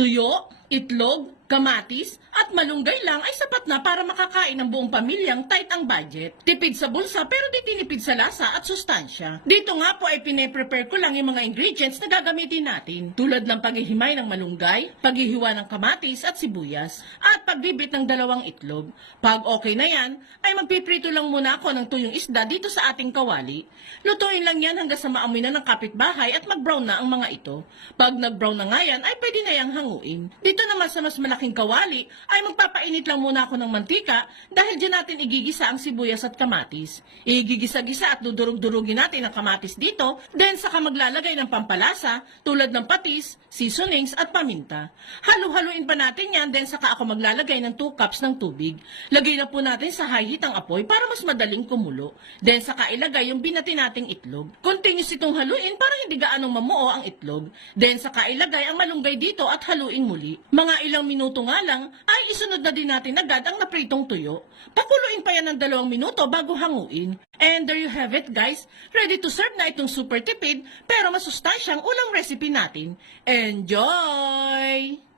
Tuyo, itlog, kamatis, at malunggay lang ay sapat na para makakain ng buong pamilyang tight ang budget. Tipid sa bulsa pero di tinipid sa lasa at sustansya. Dito nga po ay pine-prepare ko lang yung mga ingredients na gagamitin natin. Tulad ng paghihimay ng malunggay, paghihiwa ng kamatis at sibuyas, at pagbibit ng 2 itlog. Pag okay na yan, ay magpiprito lang muna ako ng tuyong isda dito sa ating kawali. Lutuin lang yan hanggang sa maamoy na ng kapitbahay at mag-brown na ang mga ito. Pag nag-brown na nga yan, ay pwede na yang hanguin. Dito naman sa mas malaking kawali, ay magpapainit lang muna ako ng mantika dahil dyan natin igigisa ang sibuyas at kamatis. Igigisa-gisa at dudurog-durugin natin ang kamatis dito, then saka maglalagay ng pampalasa tulad ng patis, seasonings at paminta. Halu-haluin pa natin yan, then saka ako maglalagay ng 2 cups ng tubig. Lagay na po natin sa high heat ang apoy para mas madaling kumulo. Then saka ilagay yung binati nating itlog. Continuous itong haluin para hindi gaanong mamuo ang itlog. Then saka ilagay ang malunggay dito at haluin muli. Mga ilang minuto nga lang, ay isunod na din natin agad ang napritong tuyo. Pakuluin pa yan ng 2 minuto bago hanguin. And there you have it guys, ready to serve na itong super tipid pero masustansyang ulam recipe natin. Enjoy!